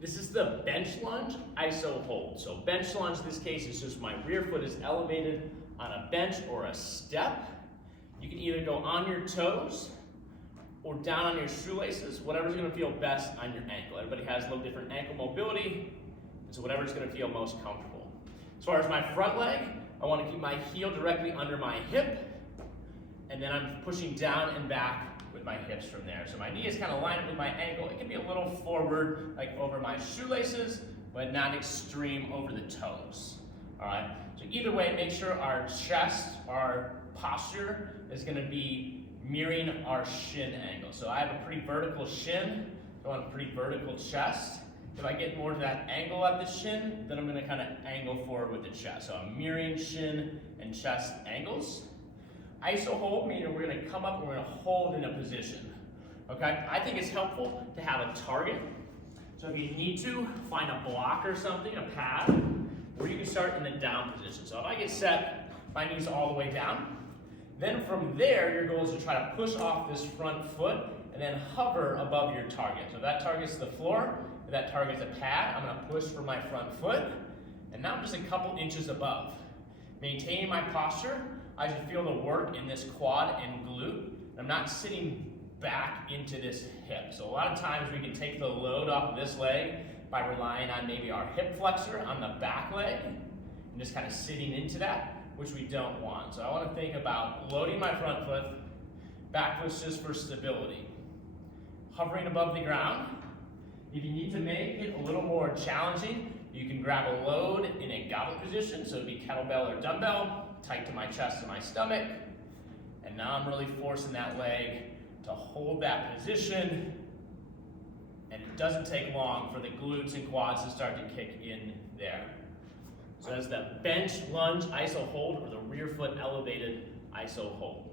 This is the bench lunge iso hold. So bench lunge, in this case, is just my rear foot is elevated on a bench or a step. You can either go on your toes or down on your shoelaces, whatever's gonna feel best on your ankle. Everybody has a little different ankle mobility, so whatever's gonna feel most comfortable. As far as my front leg, I wanna keep my heel directly under my hip, and then I'm pushing down and back with my hips from there. So my knee is kind of lined up with my ankle. It can be a little forward, like over my shoelaces, but not extreme over the toes. All right, so either way, make sure our chest, our posture is gonna be mirroring our shin angle. So I have a pretty vertical shin, I want a pretty vertical chest. If I get more to that angle at the shin, then I'm gonna kind of angle forward with the chest. So I'm mirroring shin and chest angles. Iso hold, meaning we're gonna come up and we're gonna hold in a position. Okay, I think it's helpful to have a target. So if you need to, find a block or something, a pad, where you can start in the down position. So if I get set, my knees all the way down, then from there, your goal is to try to push off this front foot and then hover above your target. So if that target's the floor, if that target's a pad, I'm gonna push for my front foot, and now I'm just a couple inches above. Maintaining my posture, I should feel the work in this quad and glute. I'm not sitting back into this hip. So a lot of times we can take the load off of this leg by relying on maybe our hip flexor on the back leg and just kind of sitting into that, which we don't want. So I want to think about loading my front foot, back foot's just for stability. Hovering above the ground. If you need to make it a little more challenging, you can grab a load in a goblet position, so it'd be kettlebell or dumbbell, tight to my chest and my stomach. And now I'm really forcing that leg to hold that position. And it doesn't take long for the glutes and quads to start to kick in there. So that's the bench lunge iso hold or the rear foot elevated iso hold.